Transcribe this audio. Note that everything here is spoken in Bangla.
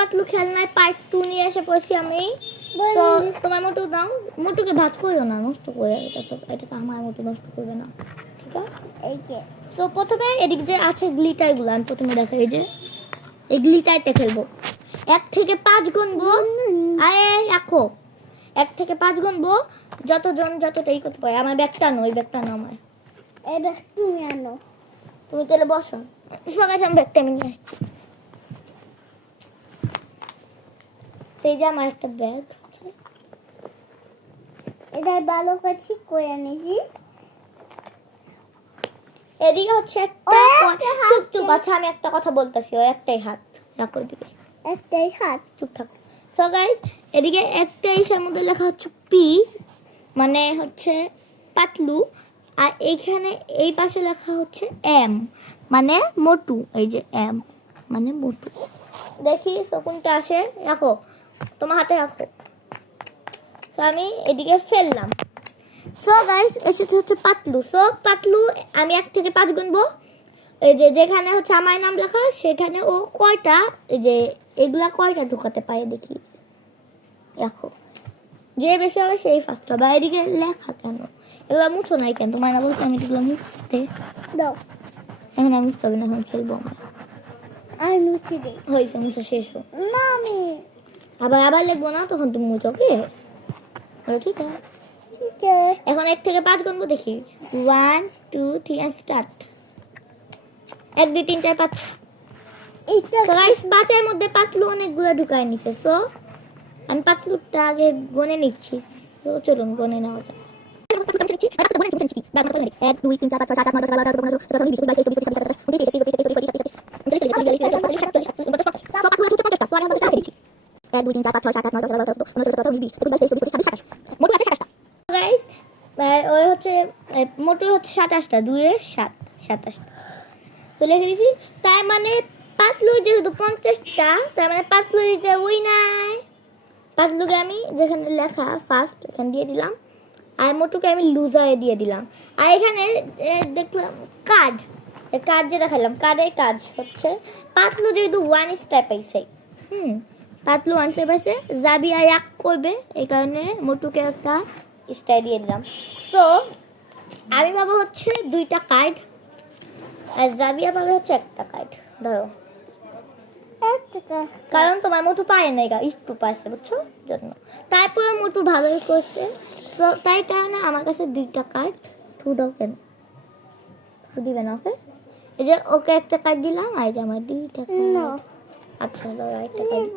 পাতলু খেলনায় পার্ট 2 নিয়ে এসে পড়ছি আমি। তো তোমার মোটু দাও, মোটুকে ভাত করিও না, নষ্ট করে এটা তো আমার মোটু নষ্ট করবে না, ঠিক আছে? এই যে তো প্রথমে এদিক যে আছে গ্লিটারগুলো আমি প্রথমে দেখাই, এই যে এই গ্লিটারটা খেলবো। 1 থেকে 5 গুনবো, আরে রাখো, 1 থেকে 5 গুনবো, যতজন যতটাই করতে পারে। আমার ব্যাগটা নয়, ব্যাগটা না আমার, এই ব্যাগ তুমি আনো। তুমি তাহলে বসো, সকালে আমি ব্যাগটা আমি নিয়ে আসছি। সেই যে আমার একটা ব্যাগ আছে, এটা ভালো করে করে নিয়েছি। এদিকে হচ্ছে একটা ও একটা হাত চুপ চুপ, আচ্ছা আমি একটা কথা বলতেছি, ও একটাই হাত রাখো এদিকে, একটাই হাত। চুপ থাকো। সো গাইস, এদিকে একটা ইসের মধ্যে লেখা হচ্ছে পি, মানে হচ্ছে পাতলু, আর এইখানে এই পাশে লেখা হচ্ছে এম, মানে মোটু। এই যে এম মানে মোটু। দেখি সো কোনটা আসে, রাখো তোমার হাতে রাখো। সো আমি এদিকে ফেললাম। সো গাইস, এসেছে হচ্ছে পাতলু। সো পাতলু আমি 1 থেকে 5 গুনবো। এই যে যেখানে হচ্ছে আমার নাম লেখা সেখানে ও কয়টা, এই যে এগুলা কয়টা ঢুকাতে পারে দেখি, রাখো। যে বেশি হবে সেই ফার্স্ট হবে। এদিকে লেখা কেন, এগুলো মুছো নাই কেন? তোমার না বলছে আমি এগুলো মুছতে দাও, এখন আমি মুছতে হবে না, এখন খেলবো আমরা। আমি মুছে দিই। হয়েছে মুছো শেষ হোক, না আমি আবার লিখবো না, তখন তুমি মুছো, কি ঠিক আছে? এখন 1 থেকে 5 গুনবো, দেখি 1 2 3 স্টার্ট। 1 2 3 4 5। এটা গাইস, বাচ্চার মধ্যে পাতলু অনেকগুলো ঢুকায় নিছে। সো আমি পাতলুটা আগে গনে নিচ্ছি। সো চলুন গনে নেওয়া যাক। 1 2 3 4 5 6 7 8 9 10 11 12 13 14 15 16 17 18 19 20 21 ওই হচ্ছে মোটর হচ্ছে 27টা, 2 এর 7 27টা তো লিখে দিয়েছি। তার মানে পাতলু যেহেতু 50টা, তার মানে পাতলু দিতে ওই নাই। পাতলুকে আমি যেখানে লেখা ফার্স্ট এখানে দিয়ে দিলাম, আর মোটুকে আমি লুজারে দিয়ে দিলাম। আর এখানে দেখলাম কার্ড, যে দেখালাম কার্ডের কাজ হচ্ছে পাতলু যেহেতু 1 স্টার পাইছে, পাতলু 1 স্টার পাইছে, জাবিয়া এক করবে, এই কারণে মোটুকে একটা স্টার দিয়ে দিলাম। সো আমি পাবো হচ্ছে 2টা কার্ড, আর জাবিয়া পাবে হচ্ছে 1টা কার্ড। ধরো, কারণ তোমার মোটু পায় না, একটু পাইছে বুঝছো জন্য, তারপরে মোটু ভালোই করছে। তো তাই কারণে আমার কাছে 2টা কার্ড। থু দাও কেন, থু দিবে না? ওকে, এই যে ওকে একটা কার্ড দিলাম, আর এই যে আমার 2টা কার্ড। আচ্ছা দাও, একটা কার্ড।